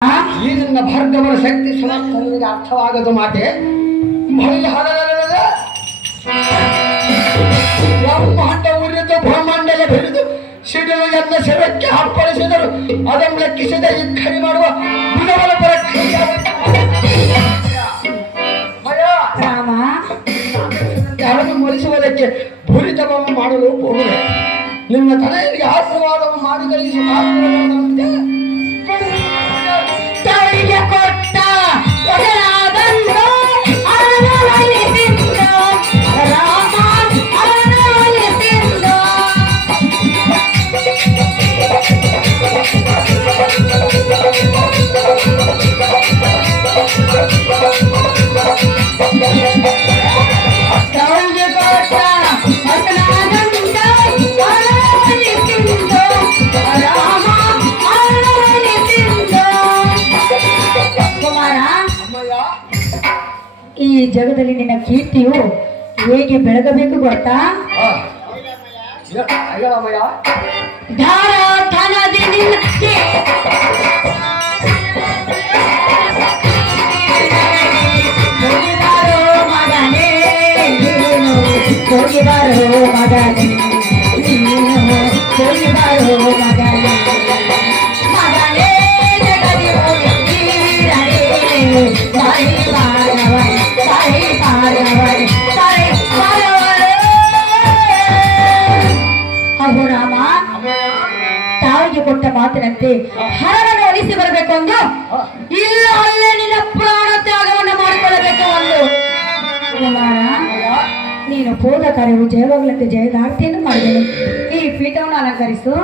ಈ ನನ್ನ ಭಾರ್ಗವರ ಶಕ್ತಿ ಸಮರ್ಥನಿಗೆ ಅರ್ಥವಾಗದು ಮಾತೆ ಬ್ರಹ್ಮಾಂಡ ಉರಿದು ಬ್ರಹ್ಮಾಂಡಲ ಬೆಳೆದು ಸಿಡಿಲು ಎನ್ನ ಶರಕ್ಕೆ ಅಪ್ಪಳಿಸಿದರು ಅದನ್ನು ಲೆಕ್ಕಿಸದೆ ಇಕ್ಕಡಿ ಮಾಡುವ ಗುಣಬಲ ರಾಮ ಹರದು ಮರಿಸುವುದಕ್ಕೆ ಭೂರಿತವನ್ನು ಮಾಡಲು ಹೋಗುವೆ ನಿನ್ನ ತಲೆಯಲ್ಲಿ ಆಶೀರ್ವಾದವನ್ನು ಮಾಡಿ ಕಳಿಸುವ ತಾಯಿಗೆ ಕೊಟ್ಟ ಒಡನಾದಂದು ಅರಳಲಿಸಿದ್ದು ರಾಮ ಅರಳಲಿಸಿದ್ದು ತಾಯಿಗೆ ಕೊಟ್ಟ ಒಡನಾದಂದು ಅರಳಲಿಸಿದ್ದು ರಾಮ ಈ ಜಗದಲ್ಲಿ ನಿನ್ನ ಕೀರ್ತಿಯು ಹೇಗೆ ಬೆಳಗಬೇಕು ಗೊತ್ತಾ? ಧಾರ ಧನದಿ ನಿನ್ನ ಹೋಗಿಬಾರೋ ಮಗನೇ ನೀನು ಹೋಗಿಬಾರೋ ಮಗನೇ ನೀನು ಹೋಗಿಬಾರೋ ಮಗನೇ ಮಗನೇ ಜಗದಿ ಹೋಗಿರೇ ಸಾಯಿ ಪಾರವನ್ ಸಾಯಿ ಪಾರವನ್ ಸಾಯಿ ಪಾರವನ್ ಅಹೋ ರಾಮ ತಾಯಿಗೆ ಕೊಟ್ಟ ಮಾತಿನಂತೆ ಹರವನ್ನು ಒಲಿಸಿ ಬರಬೇಕು ಒಂದು ಇಲ್ಲ ಅಲ್ಲೇ ನಿನ್ನ ಪ್ರಾಣ ತ್ಯಾಗವನ್ನು ಮಾಡಿಕೊಳ್ಳಬೇಕು ಒಂದು ಕುಮಾರ ನೀನು ಹೋದ ಕಾರ್ಯವು ಜಯವಾಗಲಂತೆ ಜಯದಾರ್ತಿಯನ್ನು ಮಾಡಿದೆನು ಈ ಪೀಠವನ್ನು ಅಲಂಕರಿಸು.